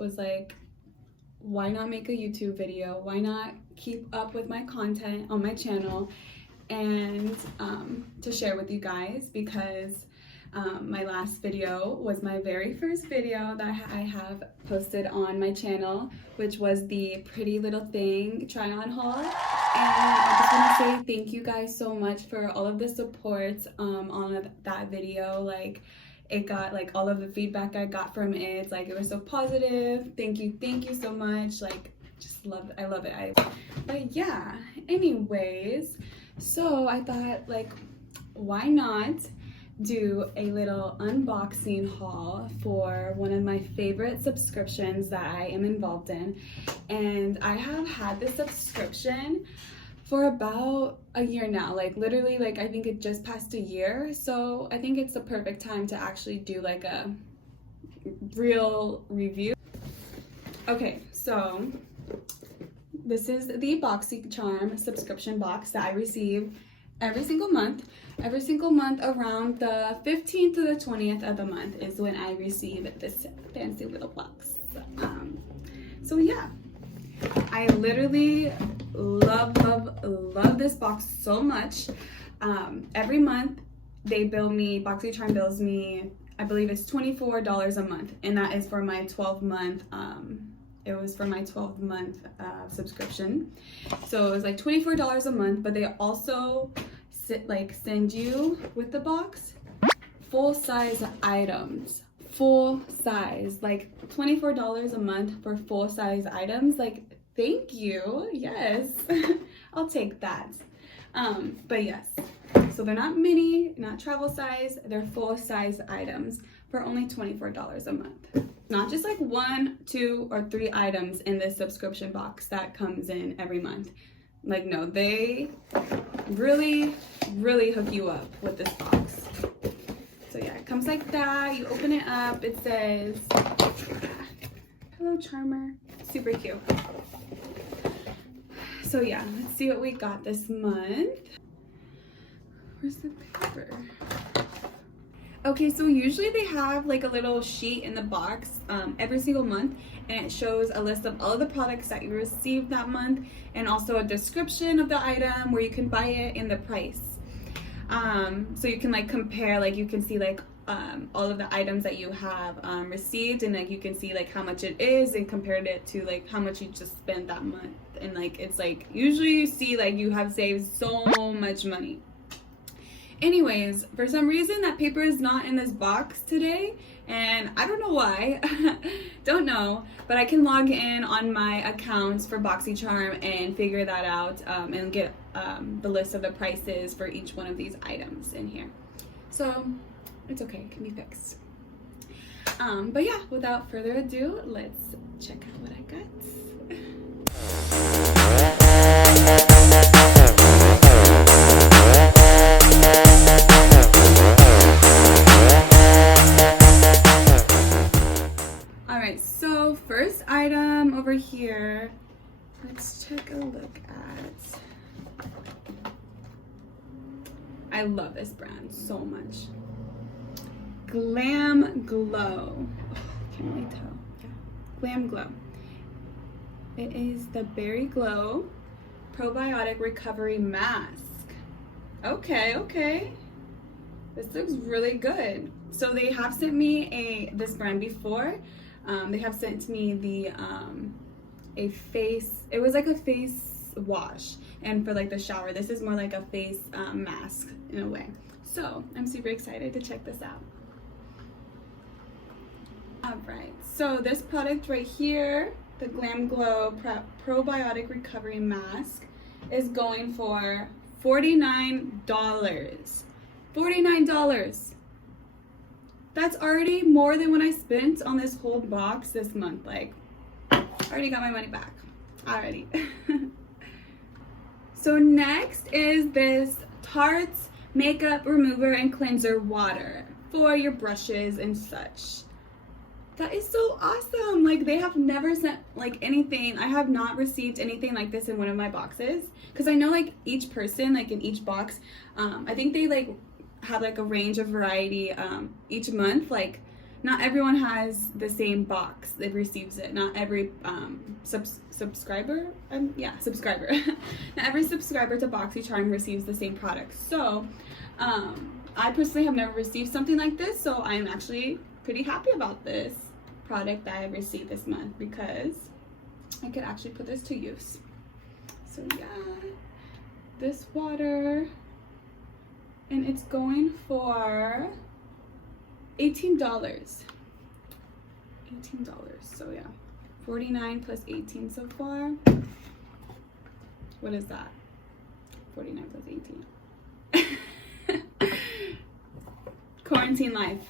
was like, why not make a YouTube video? Why not keep up with my content on my channel and to share with you guys, because my last video was my very first video that I have posted on my channel, which was the Pretty Little Thing try-on haul. And I just want to say thank you guys so much for all of the support on that video. Like, it got, like, all of the feedback I got from it, like, it was so positive. Thank you so much. Like, just love it. I love it. But yeah, anyways, so I thought, like, why not do a little unboxing haul for one of my favorite subscriptions that I am involved in. And I have had this subscription for about a year now, like literally, like I think it just passed a year. So I think it's the perfect time to actually do like a real review. Okay, so this is the Boxycharm subscription box that I receive every single month. Every single month around the 15th to the 20th of the month is when I receive this fancy little box. So yeah, I literally love this box so much. Every month they bill me, Boxycharm bills me, I believe it's $24 a month, and that is for my 12-month it was for my 12-month subscription. So it was like $24 a month, but they also send you with the box full-size items. Full size, like $24 a month for full-size items. Like, thank you. Yes. I'll take that. But yes, so they're not mini, not travel size, they're full-size items for only $24 a month. Not just like 1, 2, or 3 items in this subscription box that comes in every month. Like, no, they really hook you up with this box. So yeah, it comes like that. You open it up, it says, hello Charmer. Super cute. So yeah, let's see what we got this month. Where's the paper? Okay, so usually they have like a little sheet in the box every single month, and it shows a list of all of the products that you received that month, and also a description of the item where you can buy it and the price. So you can like compare, like you can see like all of the items that you have received, and like you can see like how much it is and compared it to like how much you just spent that month. And like it's like usually you see like you have saved so much money. Anyways, for some reason that paper is not in this box today, and I don't know why. Don't know, but I can log in on my accounts for Boxycharm and figure that out and get the list of the prices for each one of these items in here. So it's okay, it can be fixed. But yeah, without further ado, let's check out what I got. So first item over here, let's take a look at. I love this brand so much. Glam Glow. Oh, can't really tell. Yeah. Glam Glow. It is the Berry Glow Probiotic Recovery Mask. Okay. This looks really good. So they have sent me this brand before. They have sent me the it was like a face wash, and for like the shower, this is more like a face mask in a way. So I'm super excited to check this out. Alright, so this product right here, the Glam Glow Probiotic Recovery Mask, is going for $49. $49! That's already more than what I spent on this whole box this month. Like, I already got my money back. Already. So next is this Tarte Makeup Remover and Cleanser Water for your brushes and such. That is so awesome. Like, they have never sent like anything. I have not received anything like this in one of my boxes, because I know like each person, like in each box, I think they like have like a range of variety each month. Like not everyone has the same box that receives it. Not every subscriber, subscriber. Not every subscriber to Boxycharm receives the same product. So I personally have never received something like this, so I'm actually pretty happy about this product that I received this month because I could actually put this to use. So yeah, this water, and it's going for $18. $18. So yeah, 49 plus 18 so far. What is that? 49 plus 18. Quarantine life.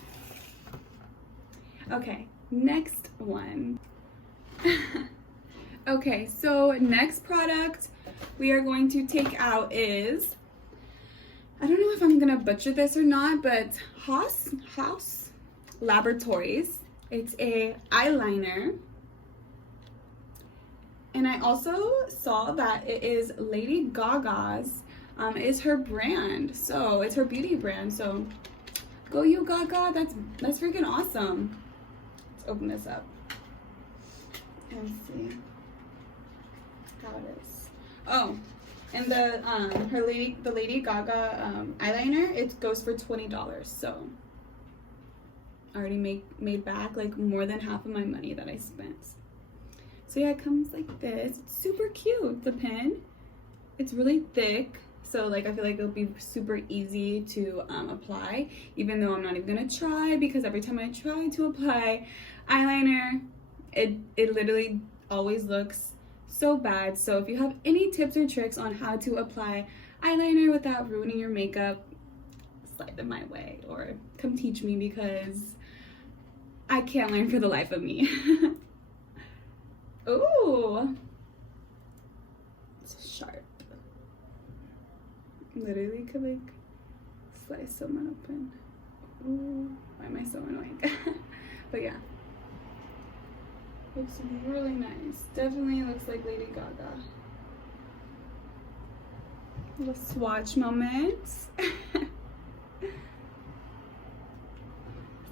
Okay, next one. Okay, so next product we are going to take out is, I don't know if I'm gonna butcher this or not, but House Laboratories. It's a eyeliner, and I also saw that it is Lady Gaga's. Is her brand, so it's her beauty brand. So go you, Gaga! That's freaking awesome. Let's open this up and see how it is. Oh, and the Lady Gaga eyeliner, it goes for $20. So I already made back like more than half of my money that I spent. So yeah, it comes like this. It's super cute. The pen, it's really thick. So like I feel like it'll be super easy to apply, even though I'm not even gonna try, because every time I try to apply eyeliner, it literally always looks so bad. So if you have any tips or tricks on how to apply eyeliner without ruining your makeup, slide them my way or come teach me, because I can't learn for the life of me. Ooh, it's sharp. Literally could like slice someone open. Ooh, why am I so annoying? But yeah, looks really nice. Definitely looks like Lady Gaga. Little swatch moment.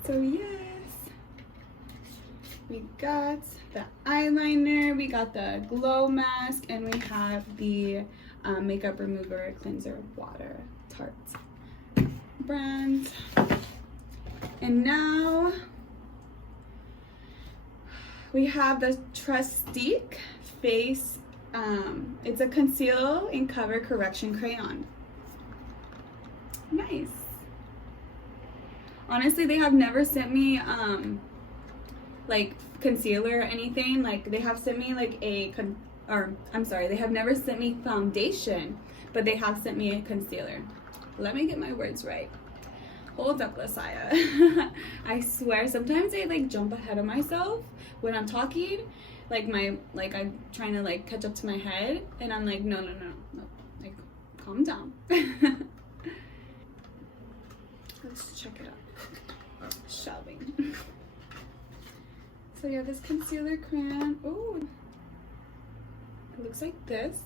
So yes, we got the eyeliner, we got the glow mask, and we have the makeup remover cleanser water Tarte brand. And now we have the Trustique face, it's a conceal and cover correction crayon. Nice. Honestly, they have never sent me like concealer or anything. Like they have sent me like they have never sent me foundation, but they have sent me a concealer. Let me get my words right. Hold up, Lasiah. I swear, sometimes I like jump ahead of myself when I'm talking. I'm trying to like catch up to my head, and I'm like, no. Like, calm down. Let's check it out, shall we? So yeah, this concealer crayon. Ooh. It looks like this.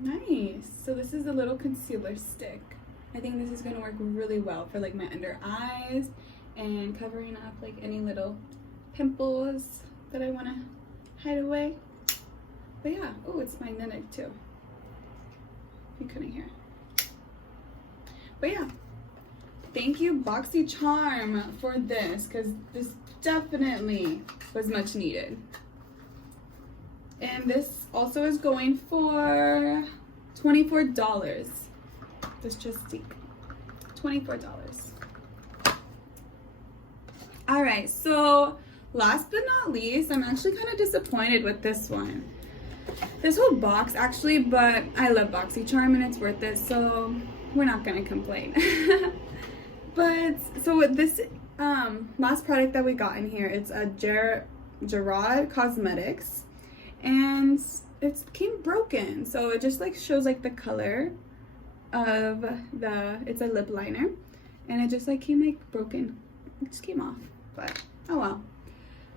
Nice. So this is a little concealer stick. I think this is going to work really well for like my under eyes and covering up like any little pimples that I want to hide away. But yeah, oh, it's magnetic too, if you couldn't hear. But yeah, thank you Boxycharm for this, because this definitely was much needed. And this also is going for $24. This Trustique, $24. All right, so last but not least, I'm actually kind of disappointed with this one. This whole box actually, but I love Boxycharm and it's worth it, so we're not gonna complain. But so with this last product that we got in here, it's a Gerard Cosmetics, and it came broken, so it just like shows like the color of it's a lip liner, and it just like came like broken. It just came off, but oh well,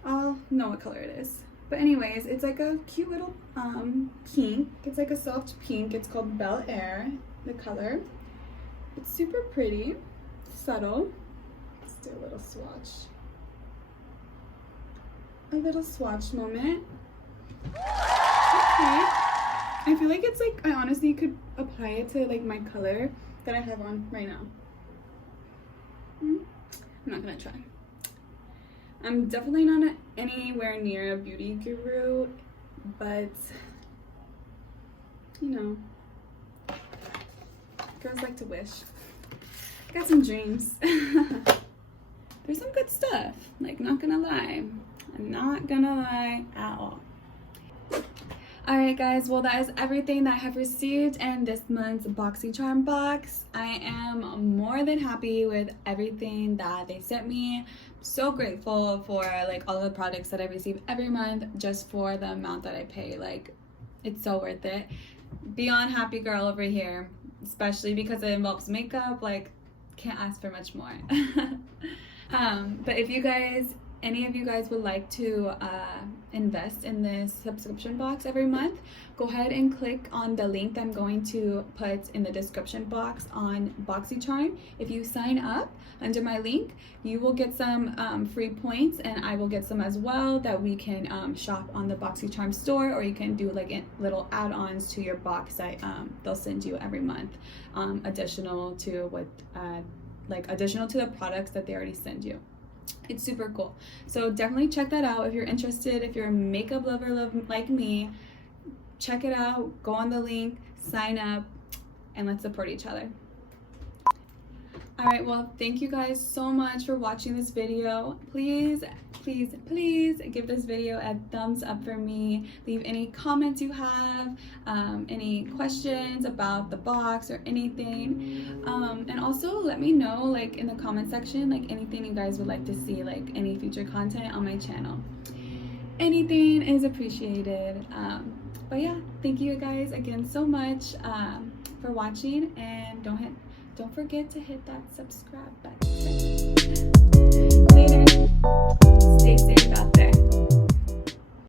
I'll know what color it is. But anyways, it's like a cute little pink. It's like a soft pink. It's called Bel Air, the color. It's super pretty, subtle. do a little swatch. A little swatch moment. Okay. I feel like it's like, I honestly could apply it to like my color that I have on right now. I'm not gonna try. I'm definitely not anywhere near a beauty guru, but you know, girls like to wish. I got some dreams. There's some good stuff, like, not gonna lie. I'm not gonna lie at all. Alright guys, well that is everything that I have received in this month's Boxycharm box. I am more than happy with everything that they sent me. So grateful for like all the products that I receive every month just for the amount that I pay. Like, it's so worth it. Beyond happy girl over here, especially because it involves makeup. Like, can't ask for much more. But if you guys, any of you guys would like to invest in this subscription box every month, go ahead and click on the link that I'm going to put in the description box on Boxycharm. If you sign up under my link, you will get some free points, and I will get some as well that we can shop on the Boxycharm store, or you can do like little add-ons to your box that they'll send you every month, additional to what additional to the products that they already send you. It's super cool. So definitely check that out if you're interested. If you're a makeup lover like me, check it out. Go on the link, sign up, and let's support each other. Alright, well, thank you guys so much for watching this video. Please, please, please give this video a thumbs up for me. Leave any comments you have, any questions about the box or anything. And also let me know, like, in the comment section, like, anything you guys would like to see, like, any future content on my channel. Anything is appreciated. But yeah, thank you guys again so much for watching, and don't forget to hit that subscribe button. Later. Stay safe.